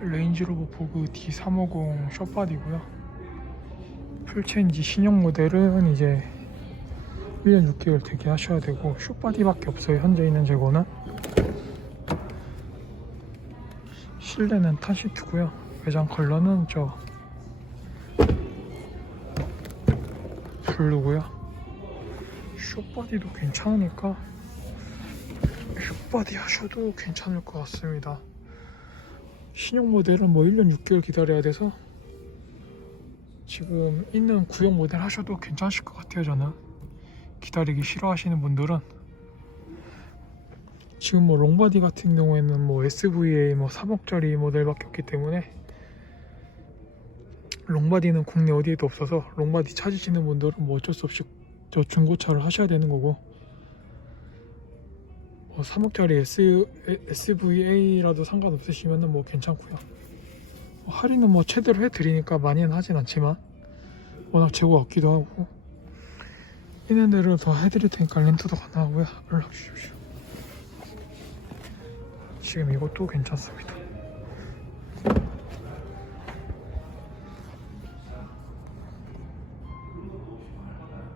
레인지로버 보그 D350 숏바디고요. 풀체인지 신형 모델은 이제 1년 6개월 대기하셔야 되고 숏바디밖에 없어요 현재 있는 재고는. 실내는 탄시트고요. 외장 컬러는 저 블루고요. 숏바디도 괜찮으니까 숏바디 하셔도 괜찮을 것 같습니다 신형 모델은 뭐 1년 6개월 기다려야 돼서 지금 있는 구형 모델 하셔도 괜찮으실 것 같아요 저는. 기다리기 싫어하시는 분들은. 지금 뭐 롱바디 같은 경우에는 뭐 SVA 뭐 3억짜리 모델밖에 없기 때문에 롱바디는 국내 어디에도 없어서 롱바디 찾으시는 분들은 뭐 어쩔 수 없이 저 중고차를 하셔야 되는 거고 뭐 3억짜리 S, SVA라도 상관없으시면 뭐 괜찮고요. 뭐 할인은 뭐 최대로 해드리니까 많이는 하진 않지만 워낙 재고가 없기도 하고 있는 대로 더 해드릴 테니까 렌트도 가능하고요. 연락 주십시오. 지금 이것도 괜찮습니다